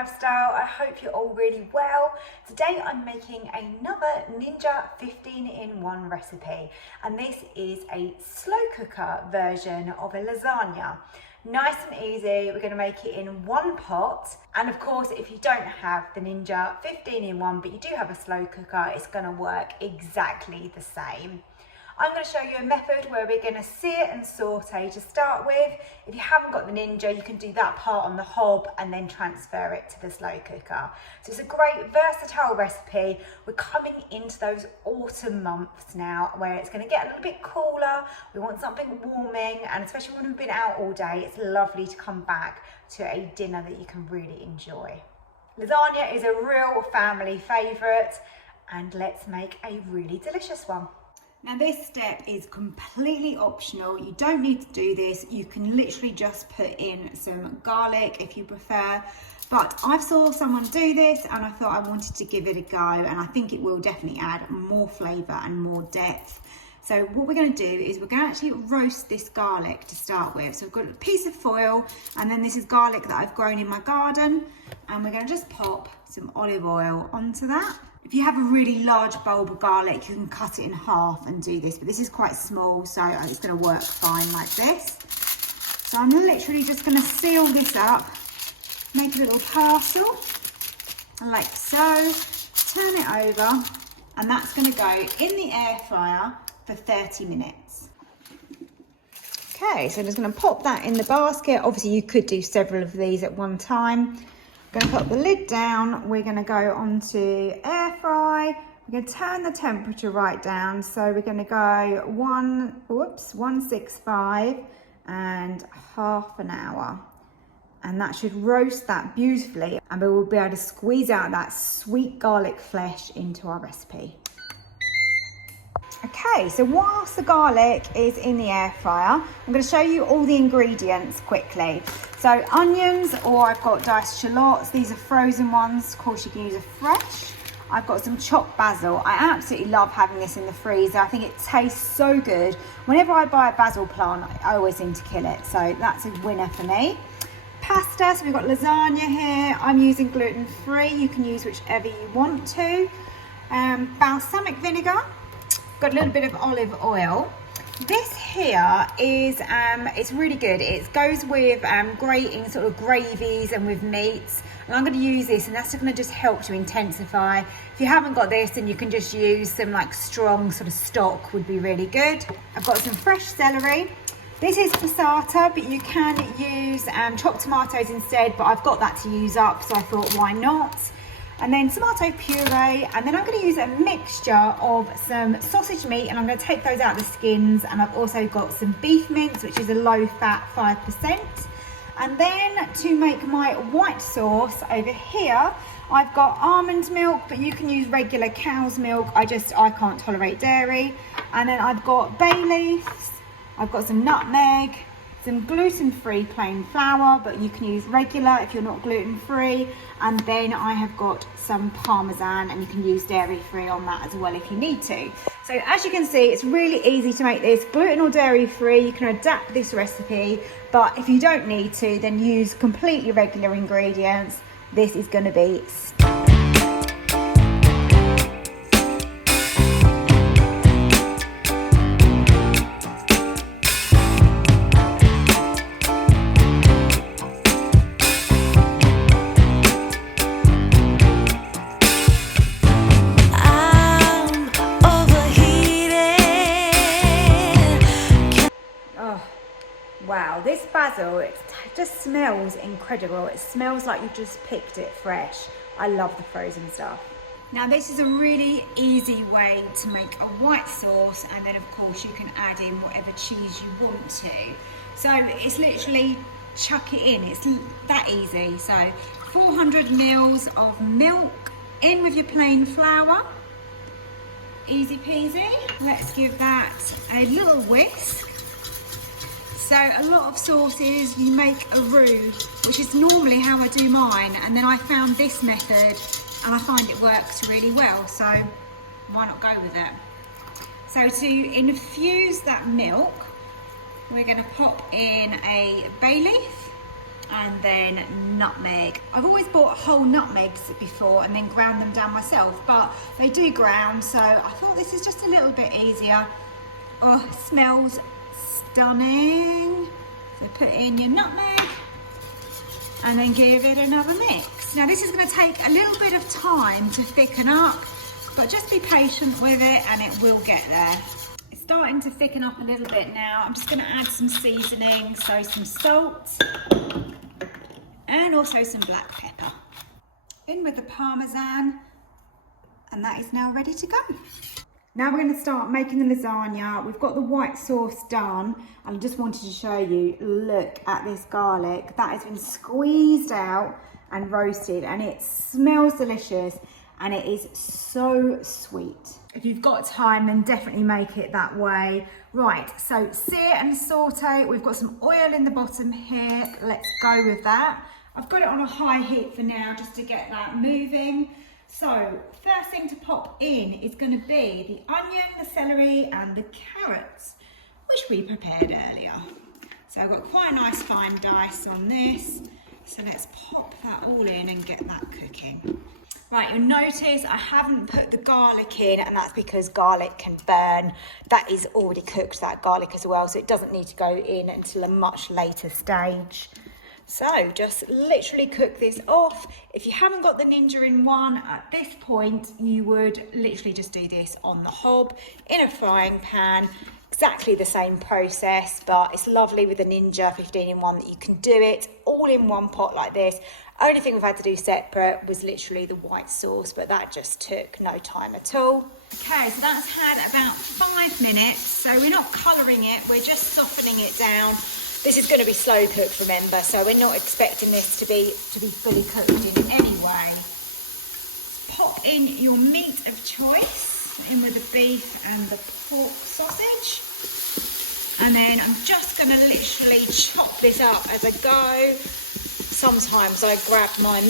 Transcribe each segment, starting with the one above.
lifestyle. I hope you're all really well. Today I'm making another Ninja 15-in-1 recipe, and this is a slow cooker version of a lasagna. Nice and easy. We're going to make it in one pot, and of course if you don't have the Ninja 15-in-1 but you do have a slow cooker, it's going to work exactly the same. I'm going to show you a method where we're going to sear and saute to start with. If you haven't got the Ninja, you can do that part on the hob and then transfer it to the slow cooker. So it's a great versatile recipe. We're coming into those autumn months now where it's going to get a little bit cooler. We want something warming, and especially when we've been out all day, it's lovely to come back to a dinner that you can really enjoy. Lasagna is a real family favourite, and let's make a really delicious one. Now this step is completely optional. You don't need to do this. You can literally just put in some garlic if you prefer. But I saw someone do this and I thought I wanted to give it a go, and I think it will definitely add more flavour and more depth. So what we're going to do is we're going to actually roast this garlic to start with. So I've got a piece of foil, and then this is garlic that I've grown in my garden, and we're going to just pop some olive oil onto that. If you have a really large bulb of garlic, you can cut it in half and do this, but this is quite small, so it's going to work fine like this. So I'm literally just going to seal this up, make a little parcel, like so, turn it over, and that's going to go in the air fryer for 30 minutes. Okay, so I'm just going to pop that in the basket. Obviously, you could do several of these at one time. Going to put the lid down. We're going to go onto air fry. We're going to turn the temperature right down. So we're going to go 165 and half an hour. And that should roast that beautifully. And we will be able to squeeze out that sweet garlic flesh into our recipe. Okay, so whilst the garlic is in the air fryer, I'm going to show you all the ingredients quickly. So onions, or I've got diced shallots. These are frozen ones. Of course, you can use a fresh. I've got some chopped basil. I absolutely love having this in the freezer. I think it tastes so good. Whenever I buy a basil plant, I always seem to kill it. So that's a winner for me. Pasta, so we've got lasagna here. I'm using gluten-free. You can use whichever you want to. Balsamic vinegar. Got a little bit of olive oil. This here is, it's really good. It goes with grating sort of gravies and with meats. And I'm going to use this, and that's going to just help to intensify. If you haven't got this, then you can just use some like strong sort of stock would be really good. I've got some fresh celery. This is passata, but you can use chopped tomatoes instead, but I've got that to use up, so I thought why not? And then tomato puree, and then I'm going to use a mixture of some sausage meat, and I'm going to take those out of the skins, and I've also got some beef mince, which is a low fat 5%. And then to make my white sauce over here, I've got almond milk, but you can use regular cow's milk. I can't tolerate dairy. And then I've got bay leaves, I've got some nutmeg, some gluten-free plain flour, but you can use regular if you're not gluten-free. And then I have got some parmesan, and you can use dairy-free on that as well if you need to. So as you can see, it's really easy to make this gluten or dairy-free. You can adapt this recipe, but if you don't need to, then use completely regular ingredients. This is going to be wow, this basil, it just smells incredible. It smells like you've just picked it fresh. I love the frozen stuff. Now this is a really easy way to make a white sauce, and then of course you can add in whatever cheese you want to. So it's literally chuck it in, it's that easy. So 400 mils of milk, in with your plain flour. Easy peasy. Let's give that a little whisk. So a lot of sauces, you make a roux, which is normally how I do mine, and then I found this method and I find it works really well, so why not go with it? So to infuse that milk, we're going to pop in a bay leaf, and then nutmeg. I've always bought whole nutmegs before and then ground them down myself, but they do ground, so I thought this is just a little bit easier. Oh, it smells stunning. So put in your nutmeg and then give it another mix. Now this is going to take a little bit of time to thicken up, but just be patient with it and it will get there. It's starting to thicken up a little bit now. I'm just going to add some seasoning, so some salt and also some black pepper. In with the parmesan, and that is now ready to go. Now we're going to start making the lasagna. We've got the white sauce done, and I just wanted to show you, look at this garlic. That has been squeezed out and roasted, and it smells delicious, and it is so sweet. If you've got time, then definitely make it that way. Right, so sear and saute. We've got some oil in the bottom here. Let's go with that. I've got it on a high heat for now, just to get that moving. So first thing to pop in is going to be the onion, the celery and the carrots, which we prepared earlier. So I've got quite a nice fine dice on this. So let's pop that all in and get that cooking. Right, you'll notice I haven't put the garlic in, and that's because garlic can burn. That is already cooked, that garlic as well, so it doesn't need to go in until a much later stage. So just literally cook this off. If you haven't got the Ninja in one at this point, you would literally just do this on the hob in a frying pan. Exactly the same process, but it's lovely with the Ninja 15 in 1 that you can do it all in one pot like this. Only thing we've had to do separate was literally the white sauce, but that just took no time at all. Okay, so that's had about 5 minutes. So we're not colouring it, we're just softening it down. This is going to be slow cooked, remember, so we're not expecting this to be fully cooked in any way. Pop in your meat of choice, in with the beef and the pork sausage. And then I'm just going to literally chop this up as I go. Sometimes I grab my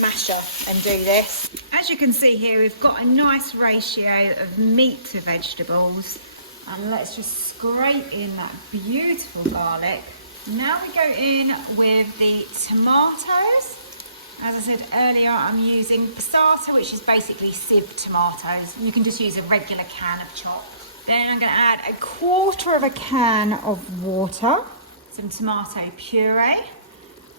masher and do this. As you can see here, we've got a nice ratio of meat to vegetables. And let's just scrape in that beautiful garlic. Now we go in with the tomatoes. As I said earlier, I'm using Passata, which is basically sieved tomatoes. You can just use a regular can of chopped. Then I'm going to add 1/4 of a can of water, some tomato puree.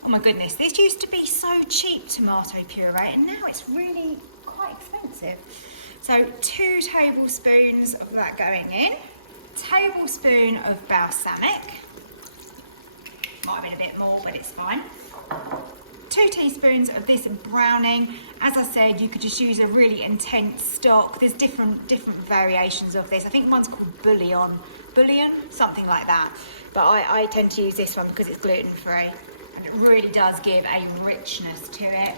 Oh my goodness, this used to be so cheap, tomato puree, and now it's really quite expensive. So 2 tablespoons of that going in. Tablespoon of balsamic. Might have been a bit more, but it's fine. 2 teaspoons of this browning. As I said, you could just use a really intense stock. There's different variations of this. I think one's called bouillon, something like that. But I tend to use this one because it's gluten-free, and it really does give a richness to it.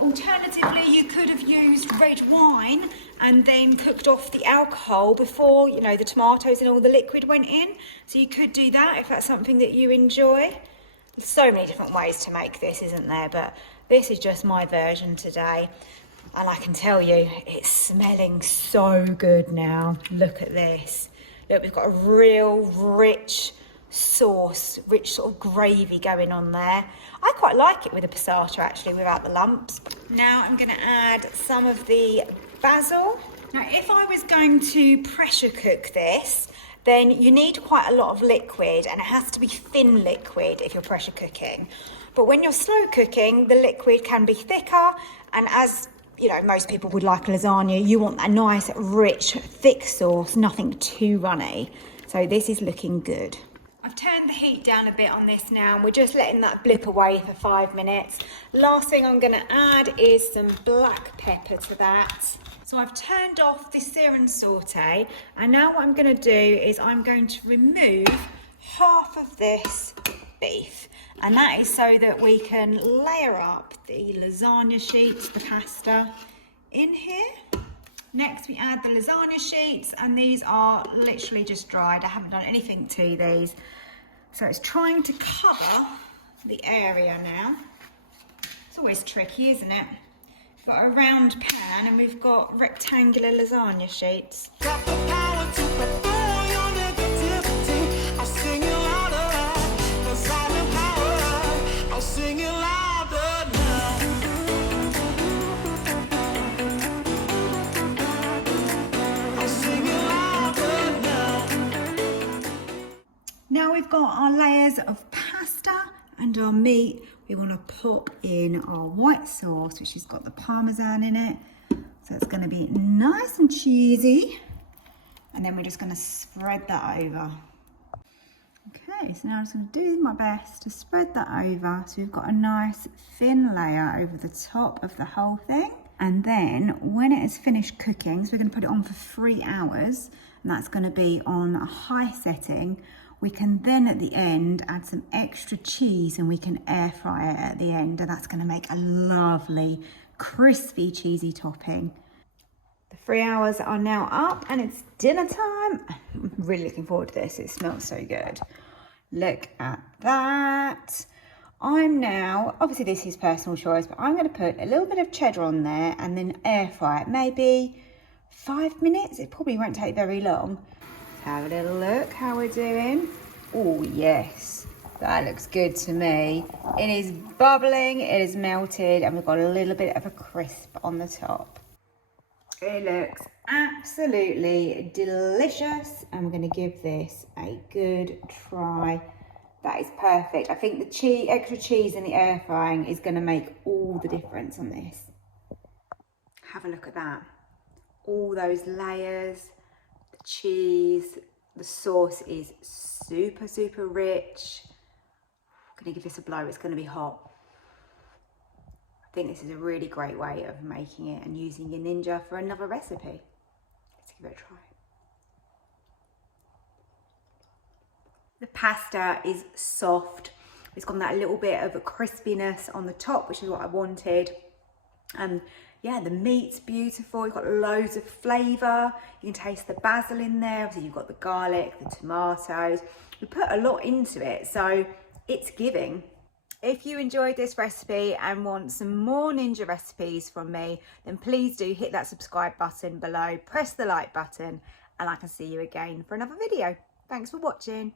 Alternatively, you could have used red wine and then cooked off the alcohol before, you know, the tomatoes and all the liquid went in. So you could do that if that's something that you enjoy. There's so many different ways to make this, isn't there? But this is just my version today. And I can tell you, it's smelling so good now. Look at this. Look, we've got a real rich sauce, rich sort of gravy going on there. I quite like it with the passata actually, without the lumps. Now I'm going to add some of the basil. Now if I was going to pressure cook this, then you need quite a lot of liquid, and it has to be thin liquid if you're pressure cooking. But when you're slow cooking, the liquid can be thicker, and as you know, most people would like lasagna, you want a nice, rich, thick sauce, nothing too runny. So this is looking good. I've turned the heat down a bit on this now, and we're just letting that blip away for 5 minutes. Last thing I'm going to add is some black pepper to that. So I've turned off the sear and saute, and now what I'm going to do is I'm going to remove half of this beef, and that is so that we can layer up the lasagna sheets, the pasta, in here. Next we add the lasagna sheets, and these are literally just dried. I haven't done anything to these. So it's trying to cover the area now. It's always tricky, isn't it? We've got a round pan and we've got rectangular lasagna sheets. Got the power to perform your negativity. I sing you louder, 'cause I'm the power. we've got our layers of pasta and our meat, we want to pop in our white sauce, which has got the Parmesan in it. So it's going to be nice and cheesy. And then we're just going to spread that over. Okay, so now I'm just going to do my best to spread that over. So we've got a nice thin layer over the top of the whole thing. And then when it is finished cooking, so we're going to put it on for 3 hours, and that's going to be on a high setting. We can then at the end add some extra cheese and we can air fry it at the end, and that's going to make a lovely crispy cheesy topping. The 3 hours are now up and it's dinner time. I'm really looking forward to this. It smells so good. Look at that. I'm now, obviously this is personal choice, but I'm going to put a little bit of cheddar on there and then air fry it. Maybe 5 minutes. It probably won't take very long. Let's have a little look how we're doing. Oh yes, that looks good to me. It is bubbling, it is melted, and we've got a little bit of a crisp on the top. It looks absolutely delicious. I'm going to give this a good try. That is perfect. I think the extra cheese in the air frying is going to make all the difference on this. Have a look at that. All those layers, the cheese, the sauce is super, super rich. I'm going to give this a blow. It's going to be hot. I think this is a really great way of making it and using your Ninja for another recipe. Let's give it a try. The pasta is soft. It's got that little bit of a crispiness on the top, which is what I wanted. And yeah, the meat's beautiful. You've got loads of flavour. You can taste the basil in there. Obviously, you've got the garlic, the tomatoes. We put a lot into it, so it's giving. If you enjoyed this recipe and want some more Ninja recipes from me, then please do hit that subscribe button below, press the like button, and I can see you again for another video. Thanks for watching.